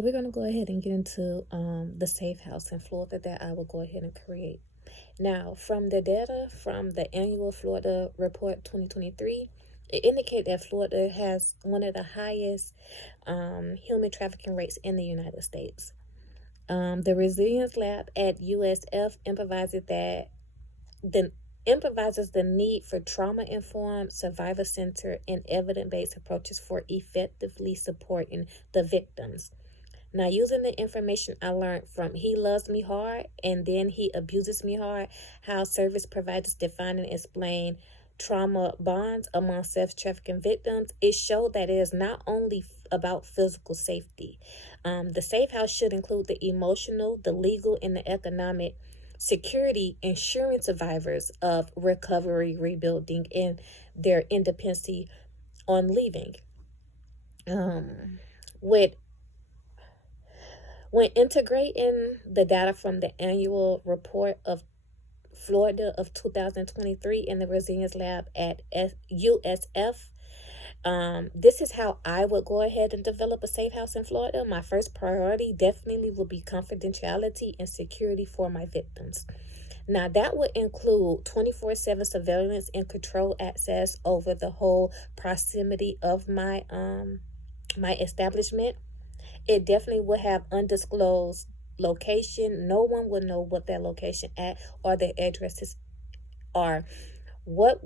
We're going to go ahead and get into the safe house in Florida that I will go ahead and create. Now, from the data from the annual Florida Report 2023, it indicates that Florida has one of the highest human trafficking rates in the United States. The Resilience Lab at USF emphasizes the need for trauma-informed, survivor-centered, and evidence-based approaches for effectively supporting the victims. Now, using the information I learned from He Loves Me Hard and Then He Abuses Me Hard, how service providers define and explain trauma bonds among sex-trafficking victims, it showed that it is not only about physical safety. The safe house should include the emotional, the legal, and the economic security, ensuring survivors of recovery, rebuilding, and their independency on leaving. With When integrating the data from the annual report of Florida of 2023 in the Resilience Lab at USF, this is how I would go ahead and develop a safe house in Florida. My first priority definitely will be confidentiality and security for my victims. Now, that would include 24/7 surveillance and control access over the whole proximity of my establishment. It definitely would have undisclosed location. No one will know what that location at or their addresses are. What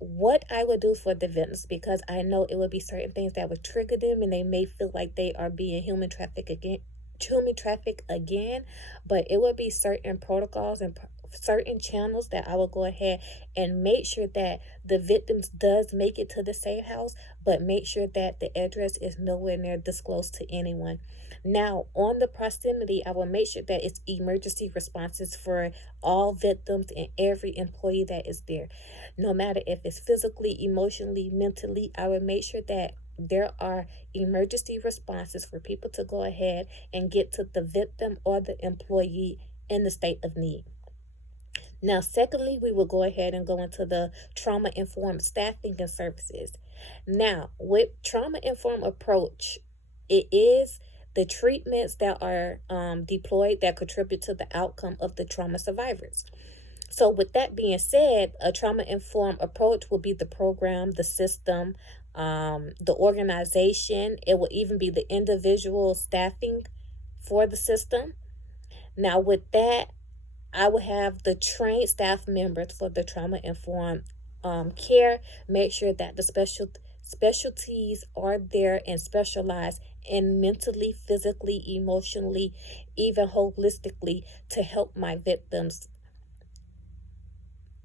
I would do for the victims, because I know it would be certain things that would trigger them and they may feel like they are being human trafficked again, but it would be certain protocols and certain channels that I will go ahead and make sure that the victims does make it to the safe house, but make sure that the address is nowhere near disclosed to anyone. Now, on the proximity, I will make sure that it's emergency responses for all victims and every employee that is there. No matter if it's physically, emotionally, mentally, I will make sure that there are emergency responses for people to go ahead and get to the victim or the employee in the state of need. Now, secondly, we will go ahead and go into the trauma-informed staffing and services. Now, with trauma-informed approach, it is the treatments that are deployed that contribute to the outcome of the trauma survivors. So with that being said, a trauma-informed approach will be the program, the system, the organization. It will even be the individual staffing for the system. Now with that, I will have the trained staff members for the trauma-informed care. Make sure that the specialties are there and specialized in mentally, physically, emotionally, even holistically to help my victims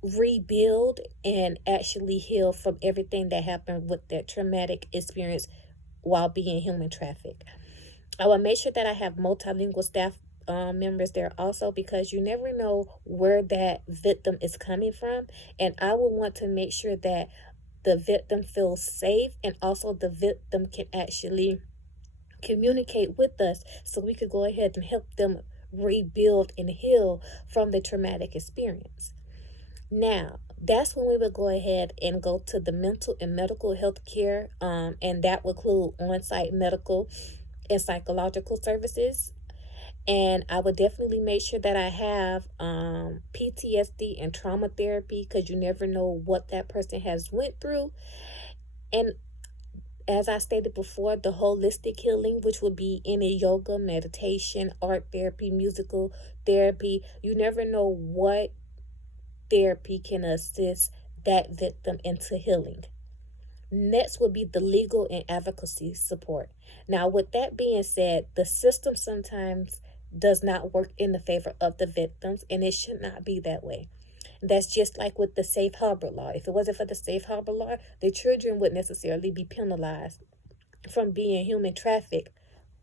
rebuild and actually heal from everything that happened with their traumatic experience while being human trafficked. I will make sure that I have multilingual staff members there also, because you never know where that victim is coming from, and I will want to make sure that the victim feels safe and also the victim can actually communicate with us so we could go ahead and help them rebuild and heal from the traumatic experience. Now, that's when we would go ahead and go to the mental and medical health care, and that would include on-site medical and psychological services. And I would definitely make sure that I have PTSD and trauma therapy, because you never know what that person has went through. And as I stated before, the holistic healing, which would be any yoga, meditation, art therapy, musical therapy. You never know what therapy can assist that victim into healing. Next would be the legal and advocacy support. Now, with that being said, the system sometimes does not work in the favor of the victims, and it should not be that way. That's just like with the safe harbor law. If it wasn't for the safe harbor law, the children would necessarily be penalized from being human trafficked.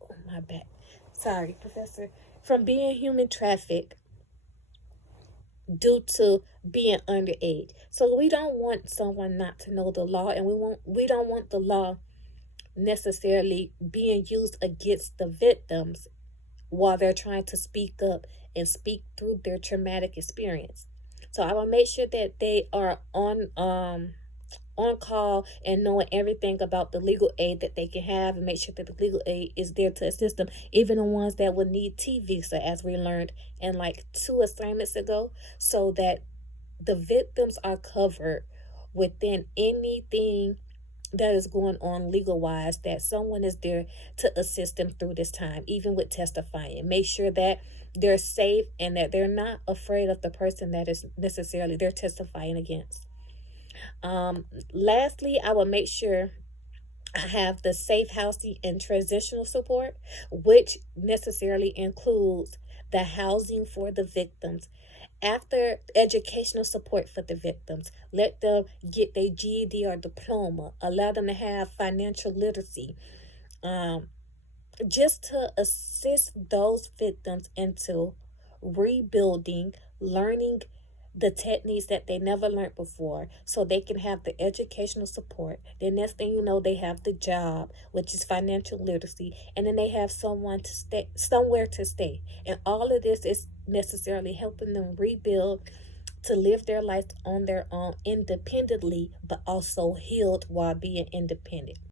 Oh, my bad. Sorry, Professor. From being human trafficked due to being underage. So we don't want someone not to know the law, and we don't want the law necessarily being used against the victims while they're trying to speak up and speak through their traumatic experience. So I will make sure that they are on on call and knowing everything about the legal aid that they can have, and make sure that the legal aid is there to assist them, even the ones that would need T visa, as we learned in like 2 assignments ago, so that the victims are covered within anything that is going on legal wise, that someone is there to assist them through this time, even with testifying. Make sure that they're safe and that they're not afraid of the person that is necessarily they're testifying against. Lastly, I will make sure I have the safe housing and transitional support, which necessarily includes the housing for the victims. After educational support for the victims, let them get their GED or diploma, allow them to have financial literacy, um, just to assist those victims into rebuilding, learning the techniques that they never learned before, so they can have the educational support. The next thing you know, they have the job, which is financial literacy, and then they have someone to stay, somewhere to stay. And all of this is necessarily helping them rebuild to live their life on their own independently, but also healed while being independent.